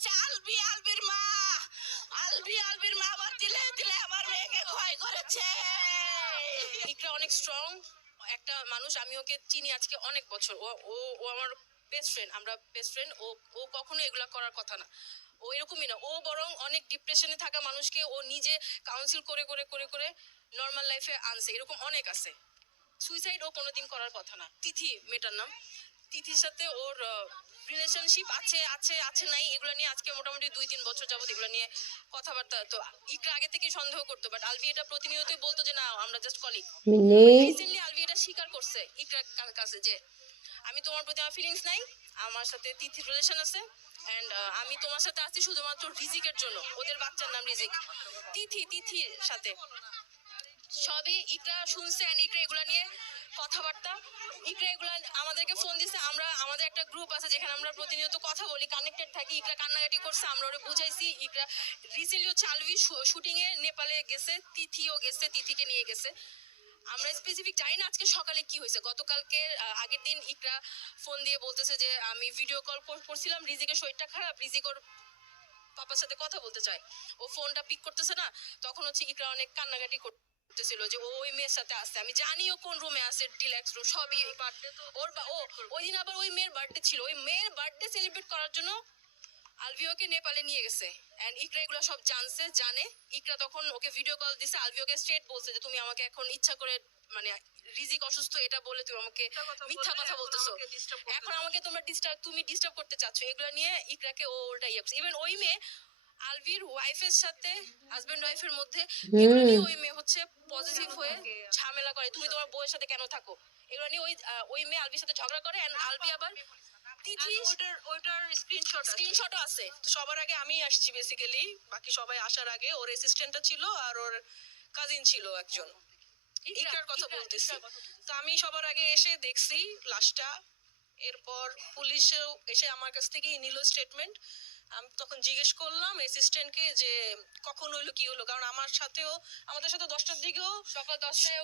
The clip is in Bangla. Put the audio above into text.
করেছে আলবির মা। আলবির মা আবার দিলে দিলে আমার মেয়েকে ক্ষয় করেছে। ইকরা অনেক স্ট্রং একটা মানুষ, আমি ওকে চিনি আজকে অনেক বছর। ও ও ও আমার বেস্ট ফ্রেন্ড, আমরা বেস্ট ফ্রেন্ড। ও ও কখনো এগুলা করার কথা না। ও এরকমই না, ও বরং অনেক ডিপ্রেশনে থাকা মানুষকে ও নিজে কাউন্সিল করে করে করে করে নর্মাল লাইফে আনছে, এরকম অনেক আছে। সুইসাইড ও কোনোদিন করার কথা না। তিথি মেয়েটার নাম। তিথির সাথে ওর রিলেশনশিপ আছে আছে আছে নাই এগুলো নিয়ে আজকে মোটামুটি 2-3 বছর যাবত এগুলো নিয়ে কথাবার্তা। তো ইকরা আগে থেকে সন্দেহ করতো, বাট আলভি এটা প্রতিনিয়তই বলতো যে না আমরা জাস্ট কলিগ। রিসেন্টলি আলভি এটা স্বীকার করছে ইকরার কাছে যে আমি তোমার প্রতি আমার ফিলিংস নাই, আমার সাথে তিথির রিলেশন আছে, অ্যান্ড আমি তোমার সাথে আছি শুধুমাত্র রিজিকের জন্য। ওদের বাচ্চার নাম রিজিক। তিথির সাথে সবই ইকরা শুনছে, অ্যান্ড ইকরা এগুলা নিয়ে কথাবার্তা। ইকরা এগুলা আমাদেরকে ফোন দিছে, আমরা আমাদের একটা গ্রুপ আছে যেখানে আমরা প্রতিনিয়ত কথা বলি, কানেক্টেড থাকি। ইকরা কান্নাকাটি করছে, আমরা ওরা বুঝাইছি। ইকরা রিসেন্টলি হচ্ছে আলভি শুটিং এ নেপালে গেছে, তিথিও গেছে, তিথিকে নিয়ে গেছে। আমরা স্পেসিফিক জানি না আজকে সকালে কি হয়েছে। গতকালকে আগের দিন ইকরা ফোন দিয়ে বলতেছে যে আমি ভিডিও কল করছিলাম, রিজিকের শরীরটা খারাপ, রিজিক ওর পাপার সাথে কথা বলতে চায়, ও ফোনটা পিক করতেছে না। তখন হচ্ছে ইকরা অনেক কান্নাকাটি করতেছিল যে ও ওই মেয়ের সাথে আসছে, আমি জানি ও কোন রুমে আছে, ডিলাক্স রুম সবই। ওর ও ওই দিন আবার ওই মেয়ের বার্থডে ছিল, ওই মেয়ের বার্থডে সেলিব্রেট করার জন্য আলভিওকে নেপালে নিয়ে গেছে। এন্ড ইকরা এগুলো সব জানে। ইকরা তখন ওকে ভিডিও কল দিছে, আলভিওকে স্ট্রেট বলছে যে তুমি আমাকে এখন ইচ্ছা করে মানে রিজিক অসুস্থ এটা বলে তুমি আমাকে মিথ্যা কথা বলতেছো, এখন আমাকে তুমি ডিস্টার্ব করতে চাচ্ছ। এগুলো নিয়ে ইকরাকে ও উল্টা ইয়ে করছে। ইভেন ওই মেয়ে আলভির ওয়াইফের সাথে, হাজবেন্ড ওয়াইফের মধ্যে এগুলো নিয়ে ওই মেয়ে হচ্ছে পজিটিভ হয়ে ঝামেলা করে, তুমি তোমার বউয়ের সাথে কেন থাকো, এগুলো নিয়ে ওই মেয়ে আলভির সাথে ঝগড়া করে। এন্ড আলভি আবার ওইটার স্ক্রিনশটও আছে। সবার আগে আমি আসছি বেসিক্যালি, বাকি সবাই আসার আগে ওর অ্যাসিস্ট্যান্টটা ছিল আর ওর কাজিন ছিল একজন। ইকরার কথা বলতেছি। তো আমি সবার আগে এসে দেখছি লাশটা। এরপর পুলিশও এসে আমার কাছ থেকে নিল স্টেটমেন্ট। আমি তখন জিজ্ঞেস করলাম অ্যাসিস্ট্যান্টকে যে কখন হইলো কি হলো, কারণ আমাদের সাথে 10টার দিকেও সকাল 10টায়